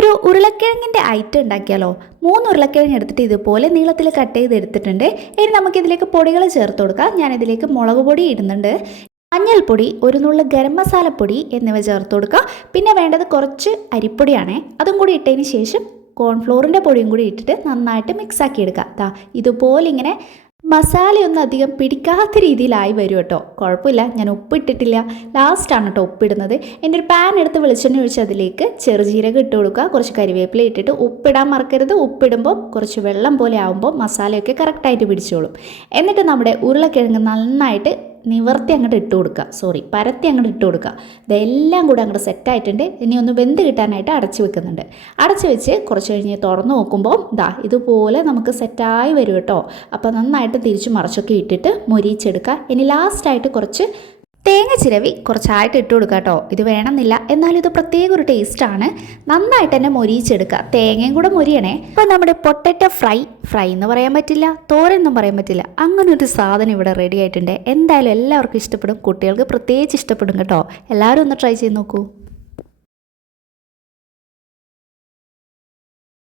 ഒരു ഉരുളക്കിഴങ്ങിൻ്റെ ഐറ്റം ഉണ്ടാക്കിയാലോ? 3 ഉരുളക്കിഴങ്ങ് എടുത്തിട്ട് ഇതുപോലെ നീളത്തിൽ കട്ട് ചെയ്തെടുത്തിട്ടുണ്ട്. ഇനി നമുക്കിതിലേക്ക് പൊടികൾ ചേർത്ത് കൊടുക്കാം. ഞാനിതിലേക്ക് മുളക് പൊടി ഇടുന്നുണ്ട്, മഞ്ഞൾപ്പൊടി, ഒരു നുള്ളു ഗരം മസാലപ്പൊടി എന്നിവ ചേർത്ത് കൊടുക്കുക. പിന്നെ വേണ്ടത് കുറച്ച് അരിപ്പൊടിയാണേ. അതും കൂടി ഇട്ടതിന് ശേഷം കോൺഫ്ലോറിൻ്റെ പൊടിയും കൂടി ഇട്ടിട്ട് നന്നായിട്ട് മിക്സാക്കി എടുക്കുക. ഇതുപോലെ ഇങ്ങനെ മസാലയൊന്നും അധികം പിടിക്കാത്ത രീതിയിലായി വരും കേട്ടോ. കുഴപ്പമില്ല, ഞാൻ ഉപ്പിട്ടിട്ടില്ല, ലാസ്റ്റാണ് കേട്ടോ ഉപ്പിടുന്നത്. എൻ്റെ ഒരു പാൻ എടുത്ത് വെളിച്ചെണ്ണ ഒഴിച്ച് അതിലേക്ക് ചെറുജീരകം ഇട്ട് കൊടുക്കുക, കുറച്ച് കരിവേപ്പില ഇട്ടിട്ട് ഉപ്പിടാൻ മറക്കരുത്. ഉപ്പിടുമ്പോൾ കുറച്ച് വെള്ളം പോലെ ആകുമ്പോൾ മസാലയൊക്കെ കറക്റ്റായിട്ട് പിടിച്ചോളും. എന്നിട്ട് നമ്മുടെ ഉരുളക്കിഴങ്ങ് നന്നായിട്ട് നിവർത്തി അങ്ങോട്ട് ഇട്ട് കൊടുക്കുക, പരത്തി അങ്ങോട്ട് ഇട്ട് കൊടുക്കുക. ഇതെല്ലാം കൂടെ അങ്ങോട്ട് സെറ്റായിട്ടുണ്ട്. ഇനി ഒന്ന് വെന്ത് കിട്ടാനായിട്ട് അടച്ച് വെക്കുന്നുണ്ട്. അടച്ച് വെച്ച് കുറച്ച് കഴിഞ്ഞ് തുറന്ന് നോക്കുമ്പോൾ ഇതുപോലെ നമുക്ക് സെറ്റായി വരും കേട്ടോ. അപ്പോൾ നന്നായിട്ട് തിരിച്ച് മറിച്ചൊക്കെ ഇട്ടിട്ട് മൊരിയിച്ചെടുക്കുക. ഇനി ലാസ്റ്റായിട്ട് കുറച്ച് തേങ്ങ ചിരവി കുറച്ചായിട്ട് ഇട്ട് കൊടുക്കുക കേട്ടോ. ഇത് വേണമെന്നില്ല, എന്നാലും ഇത് പ്രത്യേക ഒരു ടേസ്റ്റാണ്. നന്നായിട്ട് തന്നെ മൊരിയിച്ചെടുക്കുക, തേങ്ങയും കൂടെ മൊരിയണേ. അപ്പോൾ നമ്മുടെ പൊട്ടറ്റോ ഫ്രൈ എന്ന് പറയാൻ പറ്റില്ല, തോരനൊന്നും പറയാൻ പറ്റില്ല, അങ്ങനെ ഒരു സാധനം ഇവിടെ റെഡി ആയിട്ടുണ്ട്. എന്തായാലും എല്ലാവർക്കും ഇഷ്ടപ്പെടും, കുട്ടികൾക്ക് പ്രത്യേകിച്ച് ഇഷ്ടപ്പെടും കേട്ടോ. എല്ലാവരും ഒന്ന് ട്രൈ ചെയ്ത് നോക്കൂ.